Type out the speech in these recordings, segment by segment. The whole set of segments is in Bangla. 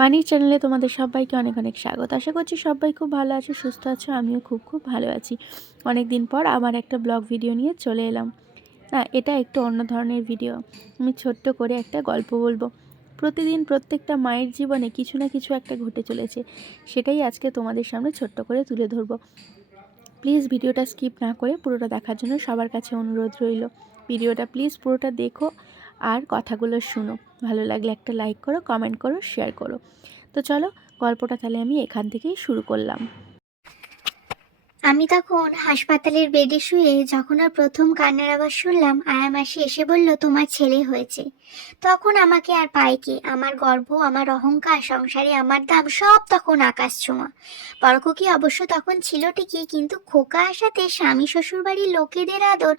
মানির চ্যানেলে তোমাদের সবাইকে অনেক অনেক স্বাগত। আশা করছি সবাই খুব ভালো আছো, সুস্থ আছো, আমিও খুব খুব ভালো আছি। অনেক দিন পর আবার একটা ব্লগ ভিডিও নিয়ে চলে এলাম। না এটা একটু অন্য ধরনের ভিডিও আমি ছোট্ট করে একটা গল্প বলব। প্রতিদিন প্রত্যেকটা মায়ের জীবনে কিছু না কিছু একটা ঘটে চলেছে, সেটাই আজকে তোমাদের সামনে ছোট্ট করে তুলে ধরবো। প্লিজ ভিডিওটা স্কিপ না করে পুরোটা দেখার জন্য সবার কাছে অনুরোধ রইল। ভিডিওটা প্লিজ পুরোটা দেখো আর কথাগুলো শুনো। ভালো লাগলে একটা লাইক করো কমেন্ট করো শেয়ার করো। তো চলো, গল্পটা তাহলে আমি এখান থেকেই শুরু করলাম। আমি তখন হাসপাতালের বেডে শুয়ে যখন আর প্রথম কান্নার আওয়াজ শুনলাম আয়া মাসি এসে বলল, তোমার ছেলে হয়েছে। তখন আমাকে আর পায় কে? আমার গর্ব, আমার অহংকার, সংসারে আমার দাম সব তখন আকাশ ছোঁয়া। বড়কুকি অবশ্য তখন ছিল ঠিকই, কিন্তু খোকা আসাতে স্বামী শ্বশুরবাড়ির লোকেদের আদর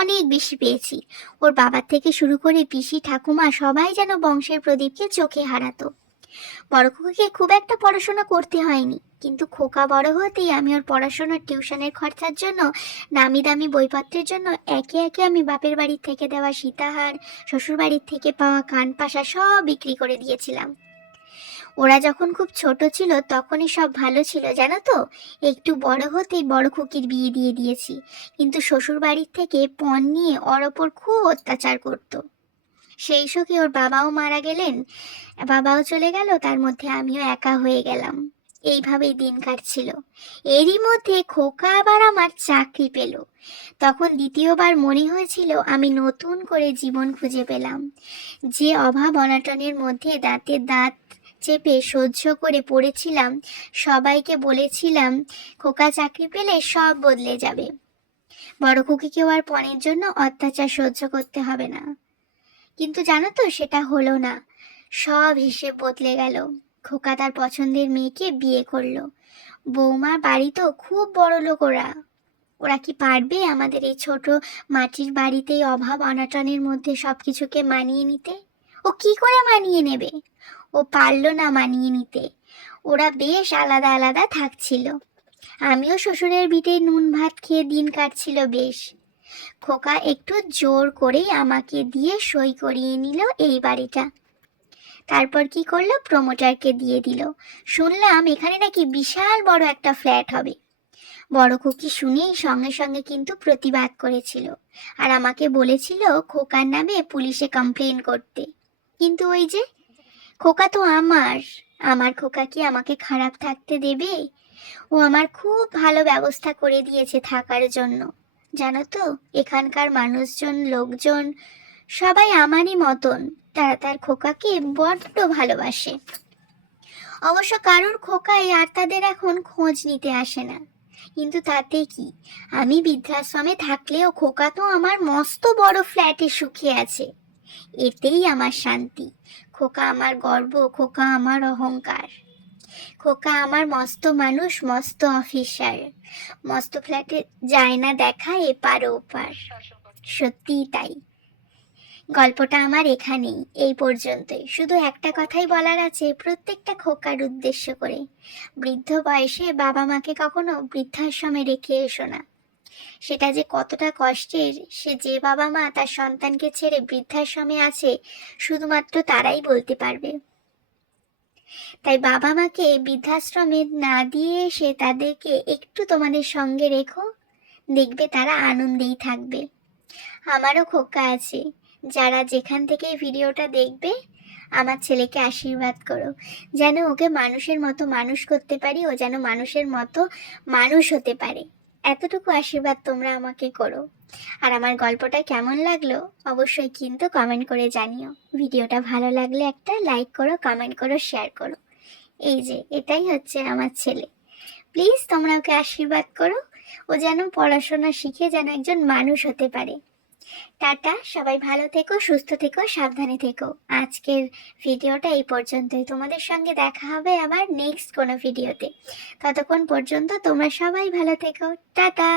অনেক বেশি পেয়েছি। ওর বাবার থেকে শুরু করে পিসি, ঠাকুমা সবাই যেন বংশের প্রদীপকে চোখে হারাতো। বড় খোকাকে খুব একটা পড়াশোনা করতে হয়নি। কিন্তু খোকা বড় হতেই আমি ওর পড়াশোনার টিউশনের খরচার জন্য, নামি দামি বইপত্রের জন্য একে একে আমি বাপের বাড়ির থেকে দেওয়া সীতাহার শ্বশুর বাড়ির থেকে পাওয়া কান পাশা সব বিক্রি করে দিয়েছিলাম। ওরা যখন খুব ছোট ছিল তখনই সব ভালো ছিল, জানো তো? একটু বড় হতেই বড় খুকির বিয়ে দিয়ে দিয়েছি। কিন্তু শ্বশুর বাড়ির থেকে পণ নিয়ে ওর ওপর খুব অত্যাচার করতো। সেই শোকে ওর বাবাও মারা গেলেন। বাবাও চলে গেল, তার মধ্যে আমিও একা হয়ে গেলাম। এইভাবেই দিন কাটছিল। এরই মধ্যে খোকা আবার আমার চাকরি পেল। তখন দ্বিতীয়বার মনে হয়েছিল আমি নতুন করে জীবন খুঁজে পেলাম। যে অভাব অনাটনের মধ্যে দাঁতে দাঁত চেপে সহ্য করে পড়েছিলাম, সবাইকে বলেছিলাম, খোকা চাকরি পেলে সব বদলে যাবে। বড় খুকিকেও আর পণের জন্য অত্যাচার সহ্য করতে হবে না। কিন্তু জানো তো, সেটা হলো না। সব হিসেব বদলে গেল। খোকা তার পছন্দের মেয়েকে বিয়ে করল। বৌমার বাড়ি তো খুব বড় লোক ওরা। ওরা কি পারবে আমাদের এই ছোট মাটির বাড়িতেই অভাব অনাটনের মধ্যে সব কিছুকে মানিয়ে নিতে? ও কি করে মানিয়ে নেবে? ও পারল না মানিয়ে নিতে। ওরা বেশ আলাদা আলাদা থাকছিল। আমিও শ্বশুরের ভিটে নুন ভাত খেয়ে দিন কাটছিল বেশ। খোকা একটু জোর করেই আমাকে দিয়ে সই করিয়ে নিল এই বাড়িটা। তারপর কি করল? প্রমোটারকে দিয়ে দিল। শুনলাম এখানে নাকি বিশাল বড় একটা ফ্ল্যাট হবে। বড় খুকি শুনেই সঙ্গে সঙ্গে কিন্তু প্রতিবাদ করেছিল। আর আমাকে বলেছিল খোকার নামে পুলিশে কমপ্লেন করতে। কিন্তু ওই যে, খোকা তো আমার। আমার খোকা কি আমাকে খারাপ থাকতে দেবে? ও আমার খুব ভালো ব্যবস্থা করে দিয়েছে থাকার জন্য। জানো তো, এখানকার মানুষজন, লোকজন সবাই আমারই মতন। তারা তার খোকাকে বড্ড ভালোবাসে। অবশ্য কারোর খোকাই আর তাদের এখন খোঁজ নিতে আসে না। কিন্তু তাতে কি? আমি বৃদ্ধাশ্রমে থাকলেও খোকা তো আমার মস্ত বড় ফ্ল্যাটে সুখে আছে। এতেই আমার শান্তি। খোকা আমার গর্ব, খোকা আমার অহংকার। খোকা আমার মস্ত মানুষ, মস্ত অফিসার। মস্ত ফ্ল্যাটে যায় না দেখা এপার ওপার। সত্যিই তাই। গল্পটা আমার এখানেই, এই পর্যন্তই। শুধু একটা কথাই বলার আছে, প্রত্যেকটা খোকার উদ্দেশ্য করে। বৃদ্ধ বয়সে বাবা মাকে কখনো বৃদ্ধাশ্রমে রেখে এসো না। সেটা যে কতটা কষ্টের, সে যে বাবা মা তার সন্তানকে ছেড়ে বৃদ্ধাশ্রমে আছে, শুধুমাত্র তারাই বলতে পারবে। তাই বাবা মাকে বৃদ্ধাশ্রমে না দিয়ে এসে তাদেরকে একটু তোমাদের সঙ্গে রেখো। দেখবে তারা আনন্দেই থাকবে। আমারও খোকা আছে। যারা যেখান থেকে ভিডিওটা দেখবে, আমার ছেলেকে আশীর্বাদ করো। যেন ওকে মানুষের মতো মানুষ করতে পারি, ও যেন মানুষের মতো মানুষ হতে পারে। এতটুকু আশীর্বাদ তোমরা আমাকে করো। আর আমার গল্পটা কেমন লাগল অবশ্যই কিন্তু কমেন্ট করে জানিও। ভিডিওটা ভালো লাগলে একটা লাইক করো কমেন্ট করো শেয়ার করো। এই যে, এটাই হচ্ছে আমার ছেলে। প্লিজ তোমরা ওকে আশীর্বাদ করো। ও যেন পড়াশোনা শিখে যেন একজন মানুষ হতে পারে। টাটা, সবাই ভালো থেকো, সুস্থ থেকো, সাবধানে থেকো। আজকের ভিডিওটা এই পর্যন্তই। তোমাদের সঙ্গে দেখা হবে আবার নেক্সট কোনো ভিডিওতে ততক্ষণ পর্যন্ত তোমরা সবাই ভালো থেকো। টাটা!